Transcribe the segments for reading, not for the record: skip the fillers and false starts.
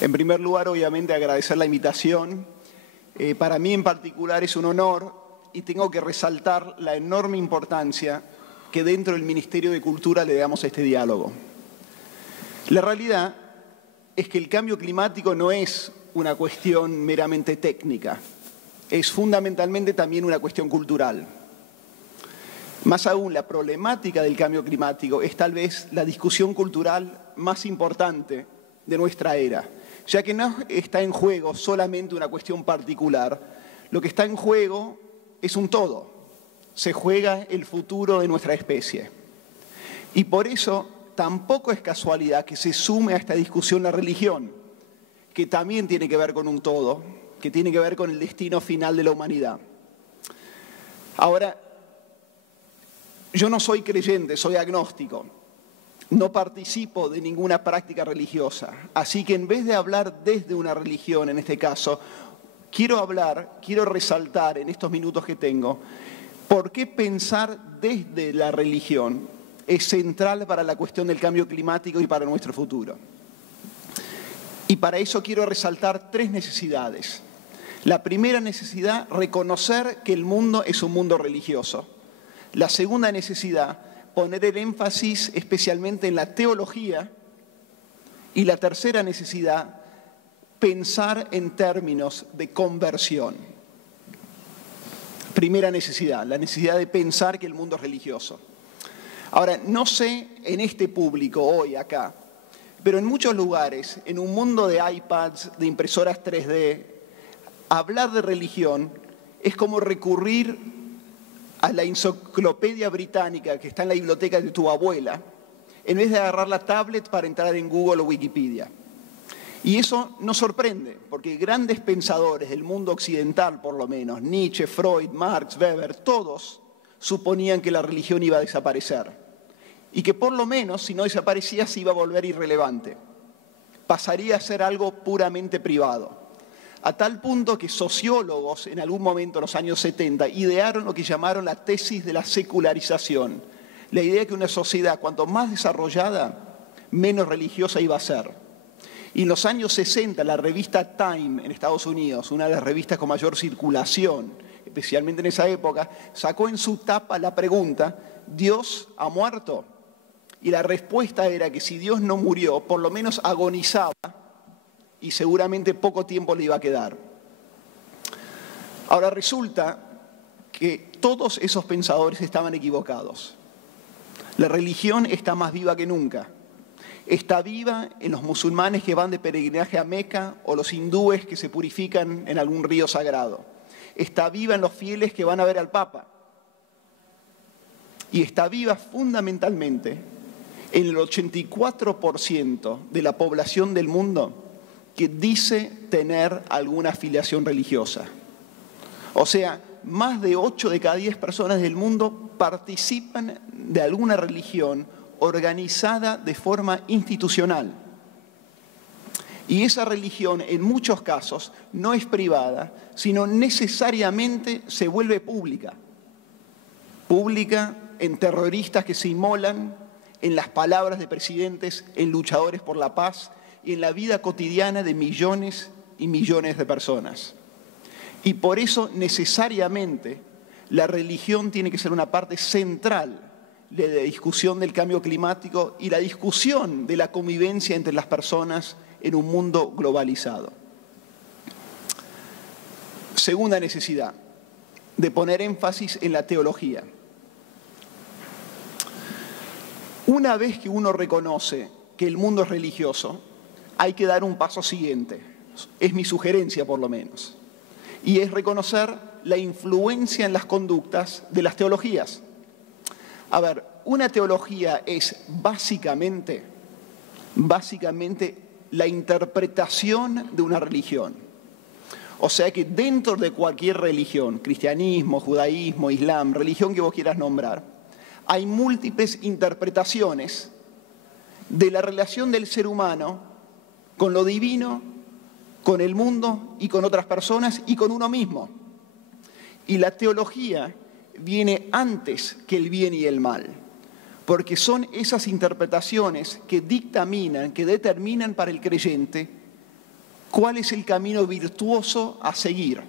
En primer lugar, obviamente, agradecer la invitación. Para mí en particular es un honor y tengo que resaltar la enorme importancia que dentro del Ministerio de Cultura le damos a este diálogo. La realidad es que el cambio climático no es una cuestión meramente técnica, es fundamentalmente también una cuestión cultural. Más aún, la problemática del cambio climático es tal vez la discusión cultural más importante de nuestra era, ya que no está en juego solamente una cuestión particular, lo que está en juego es un todo, se juega el futuro de nuestra especie. Y por eso tampoco es casualidad que se sume a esta discusión la religión, que también tiene que ver con un todo, que tiene que ver con el destino final de la humanidad. Ahora, yo no soy creyente, soy agnóstico. No participo de ninguna práctica religiosa. Así que en vez de hablar desde una religión, en este caso, quiero resaltar en estos minutos que tengo, por qué pensar desde la religión es central para la cuestión del cambio climático y para nuestro futuro. Y para eso quiero resaltar tres necesidades. La primera necesidad, reconocer que el mundo es un mundo religioso. La segunda necesidad, poner el énfasis especialmente en la teología. Y la tercera necesidad, pensar en términos de conversión. Primera necesidad, la necesidad de pensar que el mundo es religioso. Ahora, no sé en este público hoy acá, pero en muchos lugares, en un mundo de iPads, de impresoras 3D, hablar de religión es como recurrir a la enciclopedia británica que está en la biblioteca de tu abuela, en vez de agarrar la tablet para entrar en Google o Wikipedia. Y eso nos sorprende, porque grandes pensadores del mundo occidental, por lo menos, Nietzsche, Freud, Marx, Weber, todos suponían que la religión iba a desaparecer. Y que por lo menos, si no desaparecía, se iba a volver irrelevante. Pasaría a ser algo puramente privado. A tal punto que sociólogos, en algún momento en los años 70, idearon lo que llamaron la tesis de la secularización. La idea de que una sociedad, cuanto más desarrollada, menos religiosa iba a ser. Y en los años 60, la revista Time en Estados Unidos, una de las revistas con mayor circulación, especialmente en esa época, sacó en su tapa la pregunta, ¿Dios ha muerto? Y la respuesta era que si Dios no murió, por lo menos agonizaba y seguramente poco tiempo le iba a quedar. Ahora resulta que todos esos pensadores estaban equivocados. La religión está más viva que nunca. Está viva en los musulmanes que van de peregrinaje a Meca o los hindúes que se purifican en algún río sagrado. Está viva en los fieles que van a ver al Papa. Y está viva fundamentalmente en el 84% de la población del mundo que dice tener alguna afiliación religiosa. O sea, más de 8 de cada 10 personas del mundo participan de alguna religión organizada de forma institucional. Y esa religión, en muchos casos, no es privada, sino necesariamente se vuelve pública. Pública en terroristas que se inmolan, en las palabras de presidentes, en luchadores por la paz y en la vida cotidiana de millones y millones de personas. Y por eso, necesariamente, la religión tiene que ser una parte central de la discusión del cambio climático y la discusión de la convivencia entre las personas en un mundo globalizado. Segunda necesidad, de poner énfasis en la teología. Una vez que uno reconoce que el mundo es religioso, hay que dar un paso siguiente. Es mi sugerencia, por lo menos. Y es reconocer la influencia en las conductas de las teologías. A ver, una teología es básicamente la interpretación de una religión. O sea que dentro de cualquier religión, cristianismo, judaísmo, islam, religión que vos quieras nombrar, hay múltiples interpretaciones de la relación del ser humano con lo divino, con el mundo y con otras personas y con uno mismo. Y la teología viene antes que el bien y el mal, porque son esas interpretaciones que dictaminan, que determinan para el creyente ¿Cuál es el camino virtuoso a seguir?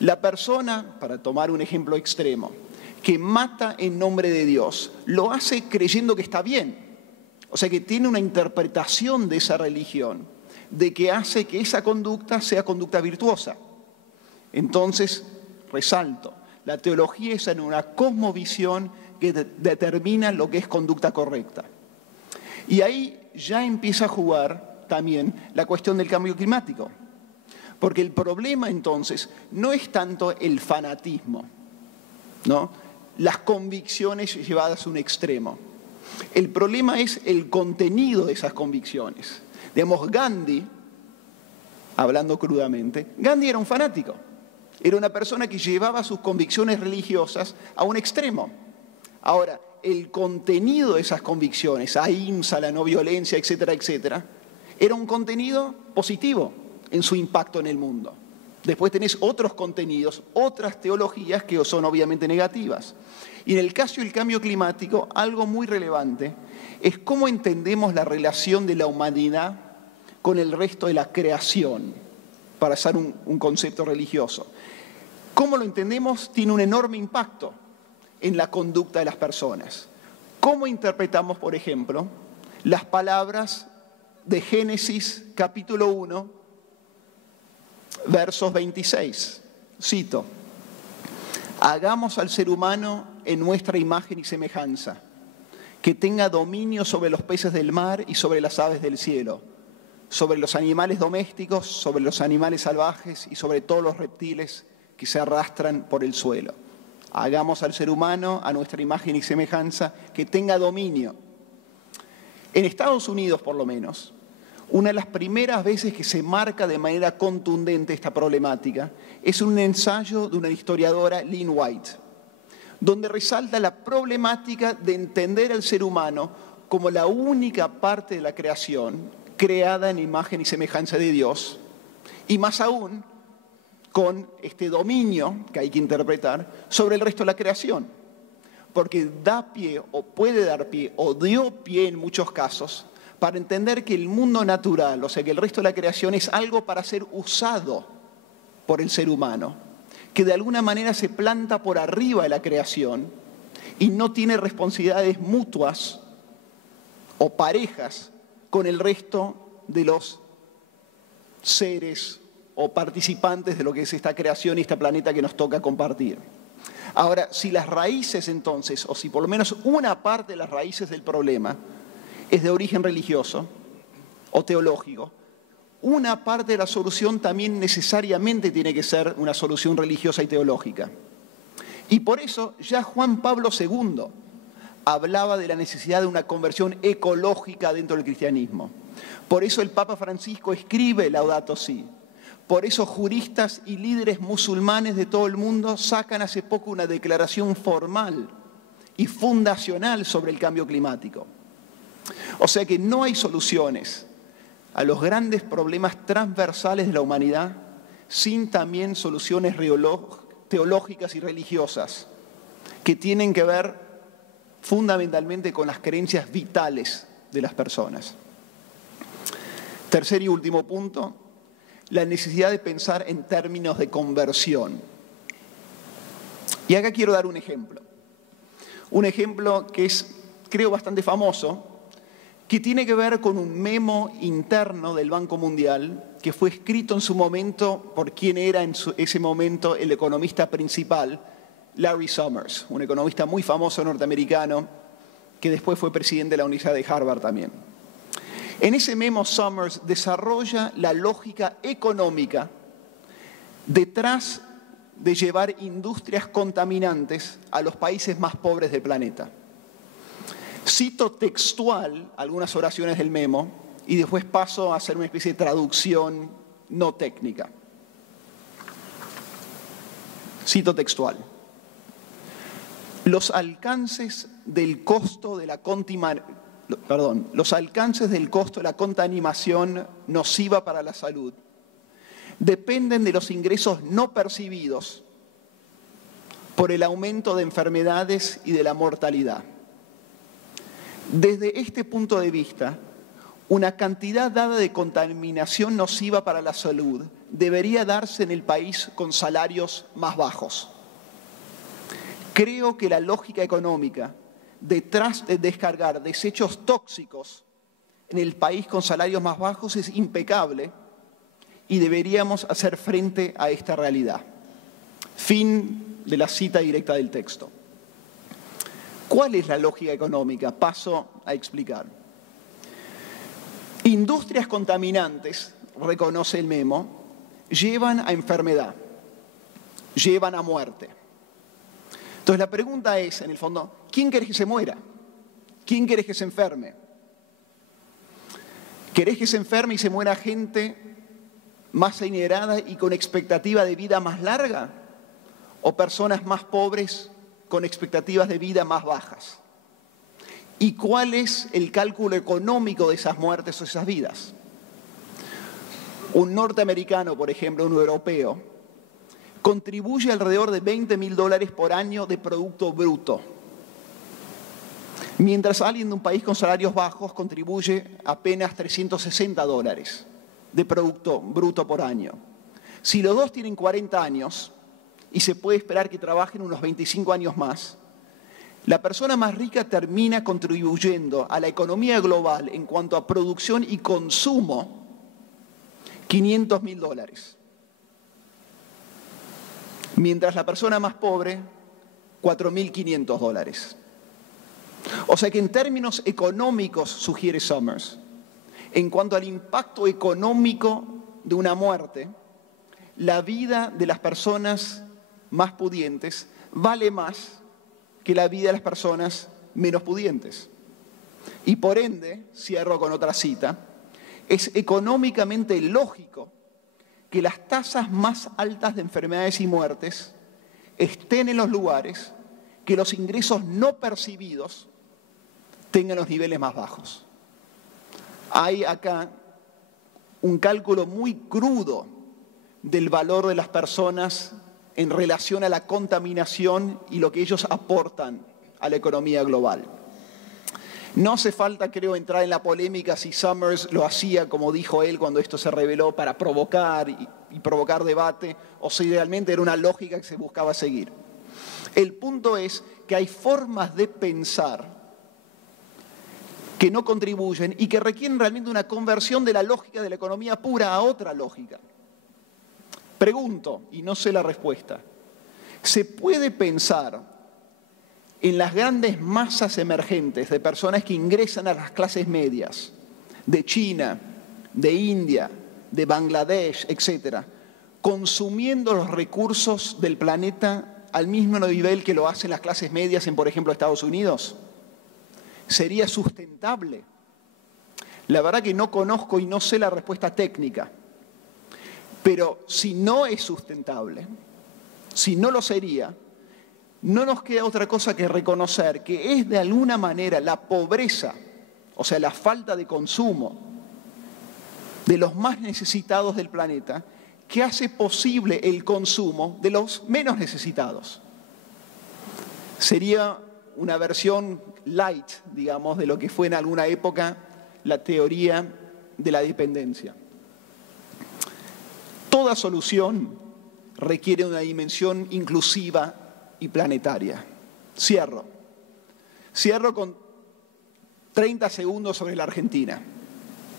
La persona, para tomar un ejemplo extremo, que mata en nombre de Dios, lo hace creyendo que está bien. O sea que tiene una interpretación de esa religión, de que hace que esa conducta sea conducta virtuosa. Entonces, resalto, la teología es en una cosmovisión que determina lo que es conducta correcta. Y ahí ya empieza a jugar también la cuestión del cambio climático. Porque el problema entonces no es tanto el fanatismo, ¿no? Las convicciones llevadas a un extremo. El problema es el contenido de esas convicciones. Digamos, Gandhi, hablando crudamente, Gandhi era un fanático. Era una persona que llevaba sus convicciones religiosas a un extremo. Ahora, el contenido de esas convicciones, ahimsa, la no violencia, etcétera, etcétera, era un contenido positivo en su impacto en el mundo. Después tenés otros contenidos, otras teologías que son obviamente negativas. Y en el caso del cambio climático, algo muy relevante es cómo entendemos la relación de la humanidad con el resto de la creación, para usar un concepto religioso. Cómo lo entendemos tiene un enorme impacto en la conducta de las personas. ¿Cómo interpretamos, por ejemplo, las palabras de Génesis capítulo 1, versos 26? Cito: hagamos al ser humano en nuestra imagen y semejanza, que tenga dominio sobre los peces del mar y sobre las aves del cielo, sobre los animales domésticos, sobre los animales salvajes y sobre todos los reptiles que se arrastran por el suelo. Hagamos al ser humano a nuestra imagen y semejanza, que tenga dominio. En Estados Unidos, por lo menos, una de las primeras veces que se marca de manera contundente esta problemática es un ensayo de una historiadora, Lynn White, donde resalta la problemática de entender al ser humano como la única parte de la creación creada en imagen y semejanza de Dios, y más aún con este dominio que hay que interpretar sobre el resto de la creación, porque da pie o puede dar pie o dio pie en muchos casos para entender que el mundo natural, o sea que el resto de la creación es algo para ser usado por el ser humano, que de alguna manera se planta por arriba de la creación y no tiene responsabilidades mutuas o parejas con el resto de los seres o participantes de lo que es esta creación y este planeta que nos toca compartir. Ahora, si las raíces entonces, o si por lo menos una parte de las raíces del problema es de origen religioso o teológico, una parte de la solución también necesariamente tiene que ser una solución religiosa y teológica. Y por eso ya Juan Pablo II hablaba de la necesidad de una conversión ecológica dentro del cristianismo. Por eso el Papa Francisco escribe Laudato Si. Por eso juristas y líderes musulmanes de todo el mundo sacan hace poco una declaración formal y fundacional sobre el cambio climático. O sea que no hay soluciones a los grandes problemas transversales de la humanidad sin también soluciones teológicas y religiosas que tienen que ver fundamentalmente con las creencias vitales de las personas. Tercer y último punto, la necesidad de pensar en términos de conversión. Y acá quiero dar un ejemplo. Un ejemplo que es, creo, bastante famoso, que tiene que ver con un memo interno del Banco Mundial que fue escrito en su momento por quien era en ese momento el economista principal, Larry Summers, un economista muy famoso norteamericano que después fue presidente de la Universidad de Harvard también. En ese memo Summers desarrolla la lógica económica detrás de llevar industrias contaminantes a los países más pobres del planeta. Cito textual algunas oraciones del memo y después paso a hacer una especie de traducción no técnica. Cito textual. Los alcances del costo de la contaminación nociva para la salud dependen de los ingresos no percibidos por el aumento de enfermedades y de la mortalidad. Desde este punto de vista, una cantidad dada de contaminación nociva para la salud debería darse en el país con salarios más bajos. Creo que la lógica económica detrás de descargar desechos tóxicos en el país con salarios más bajos es impecable y deberíamos hacer frente a esta realidad. Fin de la cita directa del texto. ¿Cuál es la lógica económica? Paso a explicar. Industrias contaminantes, reconoce el memo, llevan a enfermedad, llevan a muerte. Entonces la pregunta es, en el fondo, ¿quién querés que se muera? ¿Quién querés que se enferme? ¿Querés que se enferme y se muera gente más adinerada y con expectativa de vida más larga? ¿O personas más pobres con expectativas de vida más bajas? ¿Y cuál es el cálculo económico de esas muertes o esas vidas? Un norteamericano, por ejemplo, un europeo, contribuye alrededor de $20.000 por año de producto bruto, mientras alguien de un país con salarios bajos contribuye apenas $360 de producto bruto por año. Si los dos tienen 40 años y se puede esperar que trabajen unos 25 años más, la persona más rica termina contribuyendo a la economía global en cuanto a producción y consumo $500.000. Mientras la persona más pobre, $4.500. O sea que en términos económicos, sugiere Summers, en cuanto al impacto económico de una muerte, la vida de las personas más pudientes vale más que la vida de las personas menos pudientes. Y por ende, cierro con otra cita, es económicamente lógico que las tasas más altas de enfermedades y muertes estén en los lugares que los ingresos no percibidos tengan los niveles más bajos. Hay acá un cálculo muy crudo del valor de las personas en relación a la contaminación y lo que ellos aportan a la economía global. No hace falta, creo, entrar en la polémica si Summers lo hacía, como dijo él, cuando esto se reveló, para provocar y provocar debate, o si realmente era una lógica que se buscaba seguir. El punto es que hay formas de pensar que no contribuyen y que requieren realmente una conversión de la lógica de la economía pura a otra lógica. Pregunto, y no sé la respuesta, ¿se puede pensar en las grandes masas emergentes de personas que ingresan a las clases medias, de China, de India, de Bangladesh, etcétera, consumiendo los recursos del planeta al mismo nivel que lo hacen las clases medias en, por ejemplo, Estados Unidos? ¿Sería sustentable? La verdad que no conozco y no sé la respuesta técnica. Pero si no es sustentable, si no lo sería, no nos queda otra cosa que reconocer que es de alguna manera la pobreza, o sea, la falta de consumo de los más necesitados del planeta, que hace posible el consumo de los menos necesitados. Sería una versión light, digamos, de lo que fue en alguna época la teoría de la dependencia. Toda solución requiere una dimensión inclusiva y planetaria. Cierro con 30 segundos sobre la Argentina.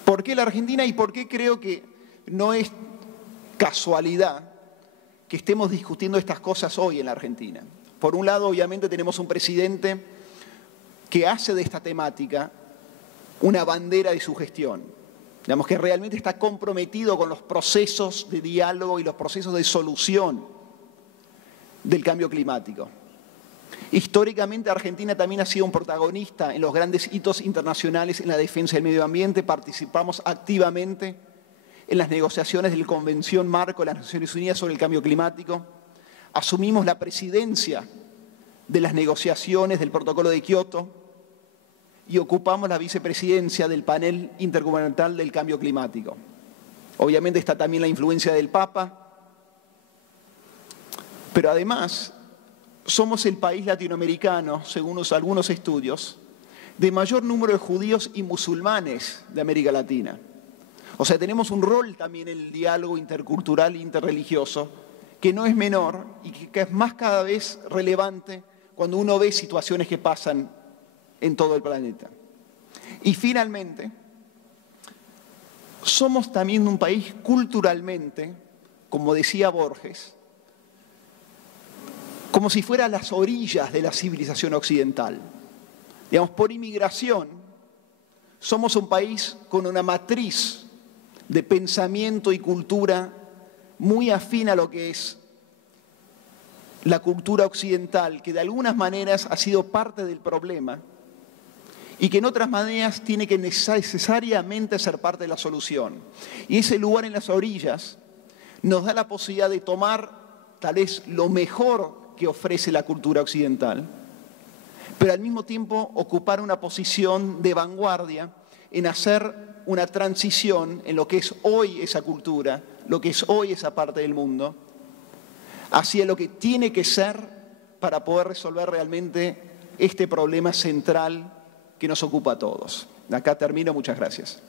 ¿Por qué la Argentina y por qué creo que no es casualidad que estemos discutiendo estas cosas hoy en la Argentina? Por un lado, obviamente, tenemos un presidente que hace de esta temática una bandera de su gestión. Digamos que realmente está comprometido con los procesos de diálogo y los procesos de solución del cambio climático. Históricamente, Argentina también ha sido un protagonista en los grandes hitos internacionales en la defensa del medio ambiente. Participamos activamente en las negociaciones de la Convención Marco de las Naciones Unidas sobre el Cambio Climático. Asumimos la presidencia de las negociaciones del Protocolo de Kioto y ocupamos la vicepresidencia del Panel Intergubernamental del Cambio Climático. Obviamente está también la influencia del Papa, pero además somos el país latinoamericano, según algunos estudios, de mayor número de judíos y musulmanes de América Latina. O sea, tenemos un rol también en el diálogo intercultural e interreligioso que no es menor y que es más cada vez relevante cuando uno ve situaciones que pasan en todo el planeta. Y finalmente, somos también un país culturalmente, como decía Borges, como si fuera a las orillas de la civilización occidental. Digamos, por inmigración, somos un país con una matriz de pensamiento y cultura muy afín a lo que es la cultura occidental, que de algunas maneras ha sido parte del problema y que en otras maneras tiene que necesariamente ser parte de la solución. Y ese lugar en las orillas nos da la posibilidad de tomar tal vez lo mejor que ofrece la cultura occidental, pero al mismo tiempo ocupar una posición de vanguardia en hacer una transición en lo que es hoy esa cultura, lo que es hoy esa parte del mundo, hacia lo que tiene que ser para poder resolver realmente este problema central que nos ocupa a todos. Acá termino, muchas gracias.